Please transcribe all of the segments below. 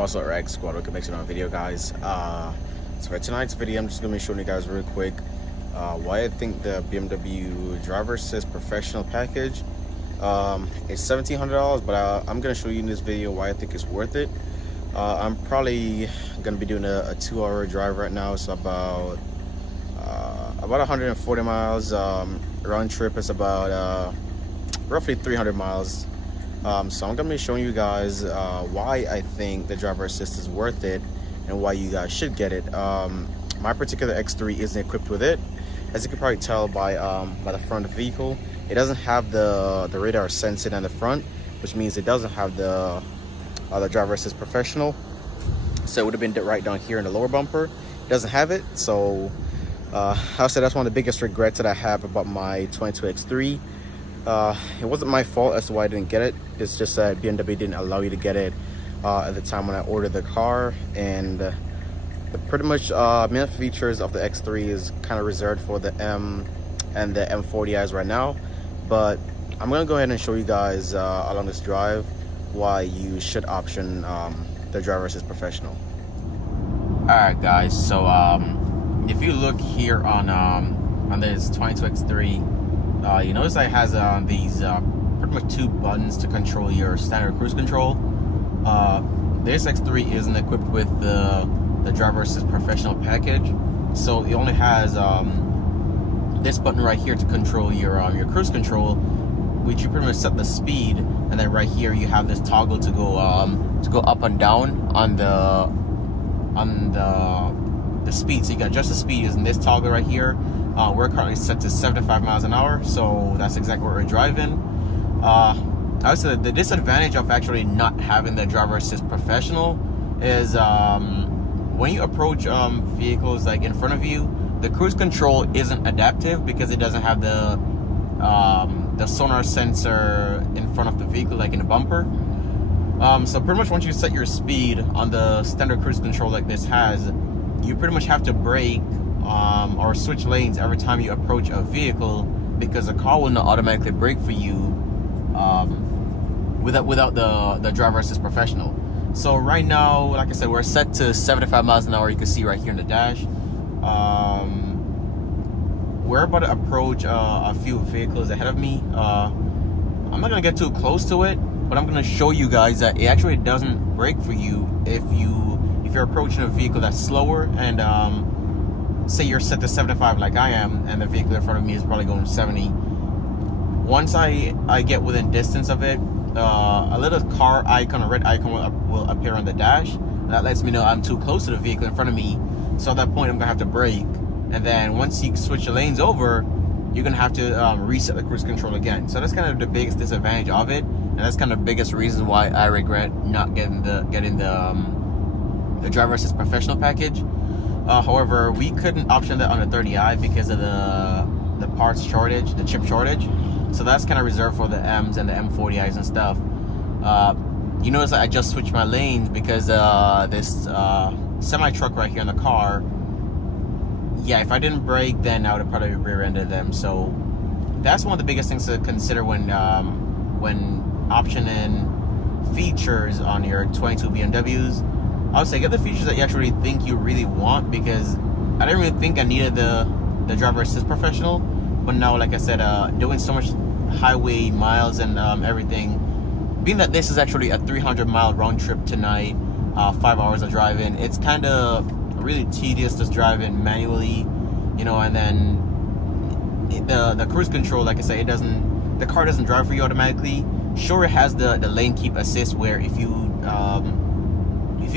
What's up, Rex Squad? Welcome back to another video, guys. So for tonight's video, I'm just going to be showing you guys real quick why I think the BMW Driver Assist Professional package is $1,700, but I'm going to show you in this video why I think it's worth it. I'm probably going to be doing a 2-hour drive right now, so about 140 miles. Round trip is about roughly 300 miles. So I'm going to be showing you guys why I think the Driver Assist is worth it and why you guys should get it. My particular X3 isn't equipped with it. As you can probably tell by the front of the vehicle, it doesn't have the radar sensing on the front, which means it doesn't have the Driver Assist Professional. So it would have been right down here in the lower bumper. It doesn't have it, so I'll say that's one of the biggest regrets that I have about my 22 X3. It wasn't my fault as to why I didn't get it. It's just that BMW didn't allow you to get it at the time when I ordered the car, and the pretty much main features of the X3 is kind of reserved for the M and the M40i's right now. But I'm gonna go ahead and show you guys along this drive why you should option the Driver Assist Professional. Alright guys, so if you look here on this 22 X3, you notice that it has these pretty much 2 buttons to control your standard cruise control. This X3 isn't equipped with the Driver Assist Professional package, so it only has this button right here to control your cruise control, which you pretty much set the speed, and then right here you have this toggle to go up and down on the speed. So you can adjust the speed using this toggle right here. We're currently set to 75 miles an hour, so that's exactly what we're driving. I would say the disadvantage of actually not having the Driver Assist Professional is when you approach vehicles like in front of you, the cruise control isn't adaptive because it doesn't have the sonar sensor in front of the vehicle like in the bumper. So pretty much once you set your speed on the standard cruise control like this has, you pretty much have to brake or switch lanes every time you approach a vehicle, because the car will not automatically brake for you without the Driver Assist Professional. So right now, like I said, we're set to 75 miles an hour. You can see right here in the dash. We're about to approach a few vehicles ahead of me. I'm not gonna get too close to it, but I'm gonna show you guys that it actually doesn't brake for you if you're approaching a vehicle that's slower, and say you're set to 75 like I am, and the vehicle in front of me is probably going 70. Once I get within distance of it, a little car icon, a red icon will appear on the dash. That lets me know I'm too close to the vehicle in front of me. So at that point, I'm gonna have to brake. And then once you switch the lanes over, you're gonna have to reset the cruise control again. So that's kind of the biggest disadvantage of it, and that's kind of the biggest reason why I regret not getting the Driver Assist Professional package. However, we couldn't option that on the 30i because of the parts shortage, the chip shortage. So that's kind of reserved for the M's and the M40i's and stuff. You notice that I just switched my lanes because this semi-truck right here in the car, yeah, if I didn't brake, then I would have probably rear-ended them. So that's one of the biggest things to consider when optioning features on your 22 BMWs. I would say get the features that you actually think you really want, because I didn't really think I needed the Driver Assist Professional, but now, like I said, doing so much highway miles and everything, being that this is actually a 300-mile round trip tonight, 5 hours of driving, it's kind of really tedious just driving manually, you know. And then the cruise control, like I said, the car doesn't drive for you automatically. Sure, it has the lane keep assist, where if you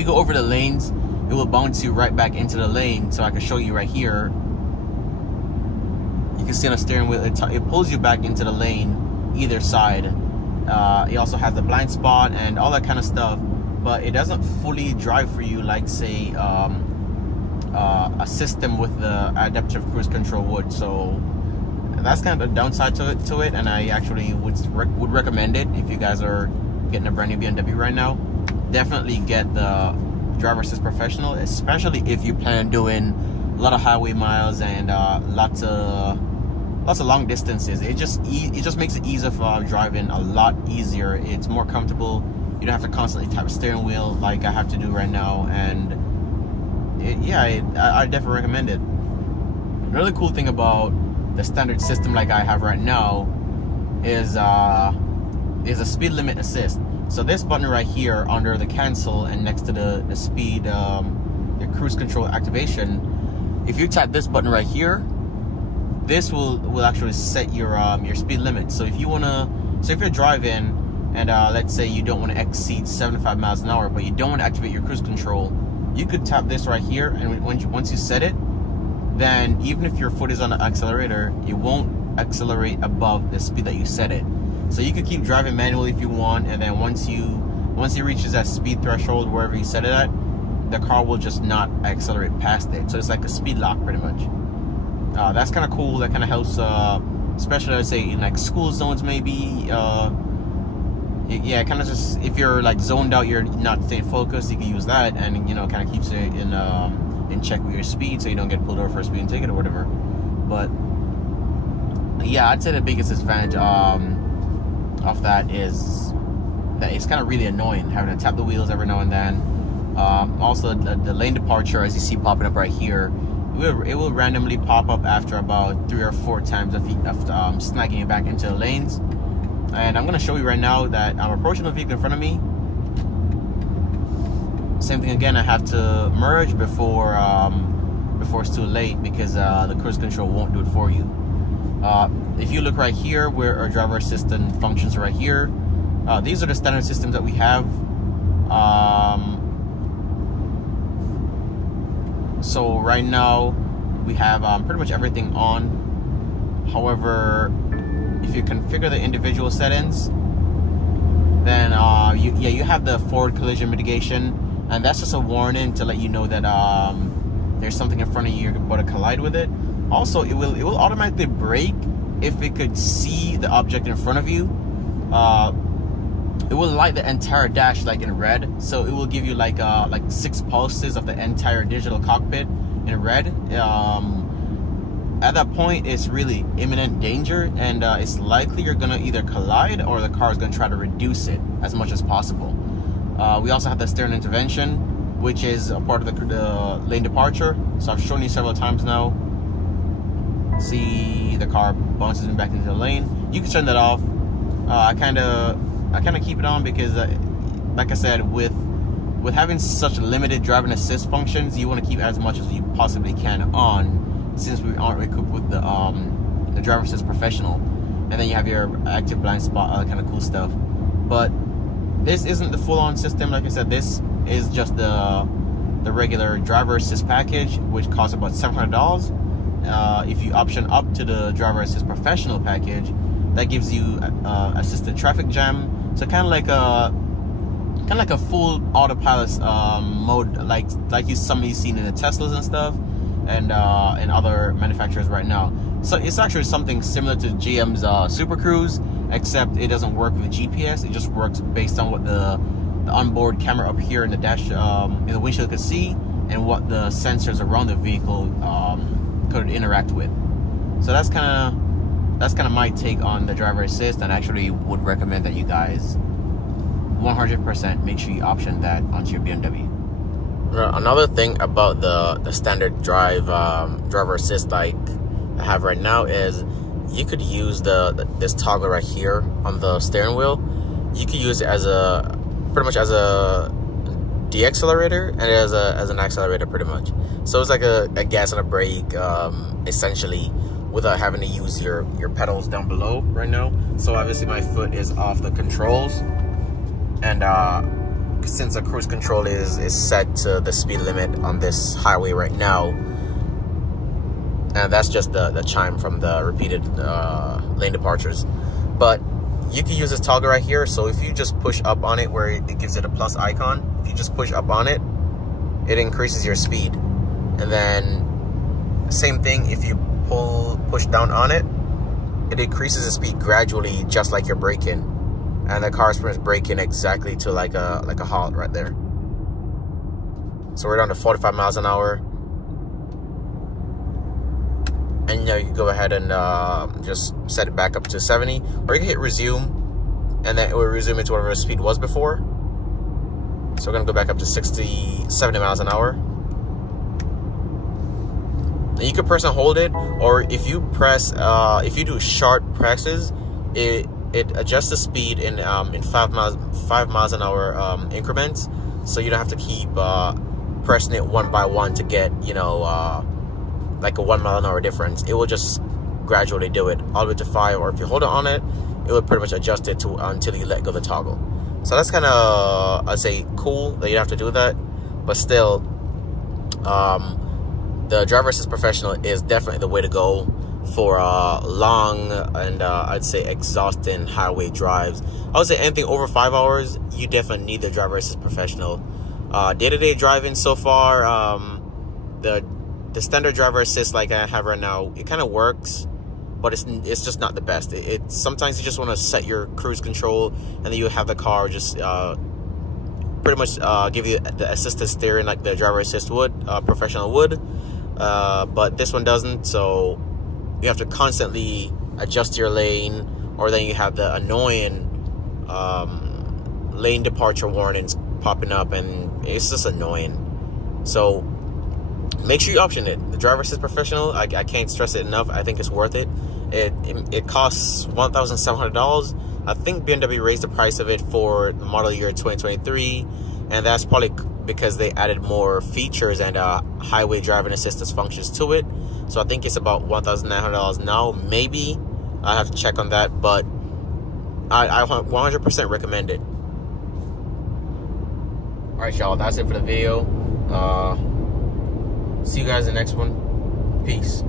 go over the lanes, it will bounce you right back into the lane. So I can show you right here. You can see on the steering wheel, it pulls you back into the lane either side. It also has the blind spot and all that kind of stuff, but it doesn't fully drive for you like, say, a system with the adaptive cruise control would. So that's kind of the downside to it, and I actually would recommend it if you guys are getting a brand new BMW right now. Definitely get the Driver Assist Professional, especially if you plan on doing a lot of highway miles and lots of long distances. It just makes it easier for driving, a lot easier. It's more comfortable. You don't have to constantly tap the steering wheel like I have to do right now, and I definitely recommend it. Another cool thing about the standard system like I have right now is a speed limit assist. So this button right here under the cancel and next to the speed, the cruise control activation, if you tap this button right here, this will actually set your speed limit. So if you if you're driving and let's say you don't want to exceed 75 miles an hour, but you don't want to activate your cruise control, you could tap this right here, and once you set it, then even if your foot is on the accelerator, it won't accelerate above the speed that you set it. So you could keep driving manually if you want, and then once it reaches that speed threshold wherever you set it at, the car will just not accelerate past it. So it's like a speed lock pretty much. That's kind of cool. That kind of helps, especially I'd say in like school zones maybe. Yeah, kind of just if you're like zoned out, you're not staying focused, you can use that, and you know, kind of keeps it in check with your speed, so you don't get pulled over for a speeding ticket or whatever. But yeah, I'd say the biggest advantage of that is that it's kind of really annoying having to tap the wheels every now and then. Also, the lane departure, as you see popping up right here, it will randomly pop up after about 3 or 4 times of snagging it back into the lanes. And I'm going to show you right now that I'm approaching the vehicle in front of me. Same thing again, I have to merge before it's too late, because the cruise control won't do it for you. If you look right here where our driver assistant functions right here, these are the standard systems that we have. So right now we have pretty much everything on. However, if you configure the individual settings, then you have the forward collision mitigation, and that's just a warning to let you know that there's something in front of you, you're about to collide with it. Also, it will automatically brake if it could see the object in front of you. It will light the entire dash like in red, so it will give you like 6 pulses of the entire digital cockpit in red. At that point, it's really imminent danger, and it's likely you're gonna either collide or the car is gonna try to reduce it as much as possible. We also have the steering intervention, which is a part of the lane departure. So I've shown you several times now. See, the car bounces me back into the lane. You can turn that off. I kind of keep it on because, like I said, with having such limited driving assist functions, you want to keep as much as you possibly can on, since we aren't equipped with the Driver Assist Professional. And then you have your active blind spot, all that kind of cool stuff. But this isn't the full-on system. Like I said, this is just the regular Driver Assist package, which costs about $700. If you option up to the Driver Assist Professional package, that gives you assisted traffic jam. So kind of like a full autopilot mode, like some of you seen in the Teslas and stuff, and other manufacturers right now. So it's actually something similar to GM's Super Cruise, except it doesn't work with GPS. It just works based on what the onboard camera up here in the dash, in the windshield could see, and what the sensors around the vehicle could interact with. So that's kind of my take on the driver assist, and actually would recommend that you guys 100% make sure you option that onto your BMW. Another thing about the standard driver assist like I have right now is you could use this toggle right here on the steering wheel. You could use it as pretty much as a deaccelerator and as an accelerator pretty much. So it's like a gas and a brake essentially, without having to use your pedals down below right now. So obviously my foot is off the controls, and since the cruise control is set to the speed limit on this highway right now, and that's just the chime from the repeated lane departures. But you can use this toggle right here. So if you just push up on it where it gives it a plus icon, if you just push up on it, it increases your speed. And then same thing, if you push down on it, it increases the speed gradually, just like you're braking. And the car's pretty much braking exactly to like a halt right there. So we're down to 45 miles an hour. And you know, you can go ahead and just set it back up to 70, or you can hit resume, and then it will resume it to whatever the speed was before. So we're gonna go back up to 60, 70 miles an hour. And you can press and hold it, or if you press, if you do sharp presses, it adjusts the speed in 5 miles an hour increments. So you don't have to keep pressing it one by one to get, you know, like a 1 mile an hour difference. It will just gradually do it all the way to 5, or if you hold it on it, it will pretty much adjust it to until you let go of the toggle. So that's kind of, I'd say, cool that you have to do that, but still, the Driver Assist Professional is definitely the way to go for long and I'd say exhausting highway drives. I would say anything over 5 hours, you definitely need the Driver Assist Professional. Day-to-day driving so far, the standard Driver Assist like I have right now, it kind of works, but it's just not the best. Sometimes you just want to set your cruise control, and then you have the car just pretty much give you the assisted steering like the Driver Assist would, Professional would, but this one doesn't. So you have to constantly adjust your lane, or then you have the annoying lane departure warnings popping up, and it's just annoying. So make sure you option it. The Driver Assist Professional, I can't stress it enough. I think it's worth it. It costs $1,700. I think BMW raised the price of it for the model year 2023, and that's probably because they added more features and highway driving assistance functions to it. So I think it's about $1,900 now. Maybe I have to check on that, but I 100% recommend it. All right, y'all, that's it for the video. See you guys in the next one. Peace.